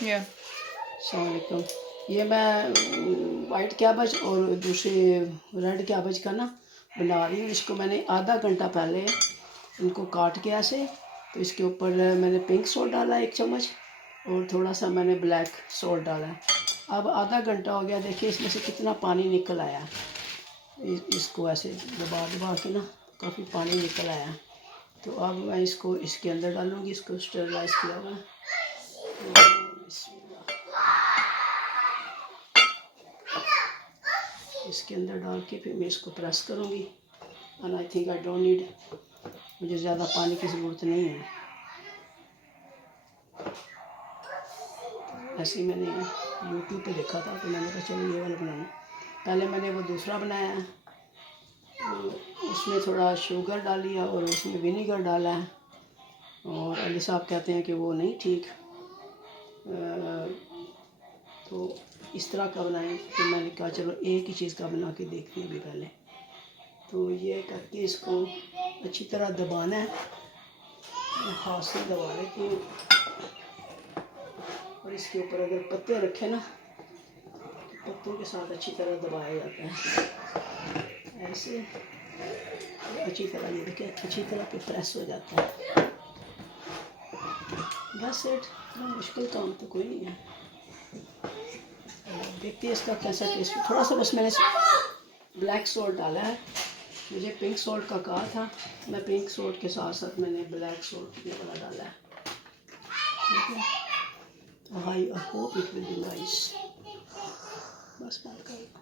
Yeah. अस्सलाम वालेकुम। ये मैं वाइट कैबेज और दूसरे रेड कैबेज का ना बना रही हूँ। इसको मैंने आधा घंटा पहले इनको काट के ऐसे, तो इसके ऊपर मैंने पिंक सॉल्ट डाला 1 चम्मच और थोड़ा सा मैंने ब्लैक सॉल्ट डाला है। अब आधा घंटा हो गया, देखिए इसमें से कितना पानी निकल आया। इसको ऐसे दबा दबा के ना काफ़ी पानी निकल आया। तो अब मैं इसको इसके अंदर डालूँगी, इसको स्टरलाइज किया हुआ है। इसके अंदर डाल के फिर मैं इसको प्रेस करूँगी। And I think I don't need, मुझे ज़्यादा पानी की ज़रूरत नहीं है। ऐसे ही मैंने यूट्यूब पे देखा था, तो मैंने कहा चलो ये वाला बनाना। पहले मैंने वो दूसरा बनाया है, तो उसमें थोड़ा शुगर डाली है और उसमें विनीगर डाला है। और अली साहब कहते हैं कि वो नहीं ठीक, तो इस तरह का बनाएं। तो मैंने कहा चलो एक ही चीज़ का बना के देखते हैं अभी पहले। तो ये करके इसको अच्छी तरह दबाना है, हाथ से दबा लेती हूँ। और इसके ऊपर अगर पत्ते रखे ना, तो पत्तों के साथ अच्छी तरह दबाया जाता है ऐसे। अच्छी तरह ये देखिए अच्छी तरह पे प्रेस हो जाता है। बस इट, मुश्किल काम तो कोई नहीं है। देखते हैं इसका कैसा टेस्ट। थोड़ा सा बस मैंने ब्लैक सॉल्ट डाला है, मुझे पिंक सॉल्ट का कहा था, मैं पिंक सॉल्ट के साथ साथ मैंने ब्लैक सॉल्ट ये वाला डाला है। ठीक है, तो I hope it will be nice. बस बात कर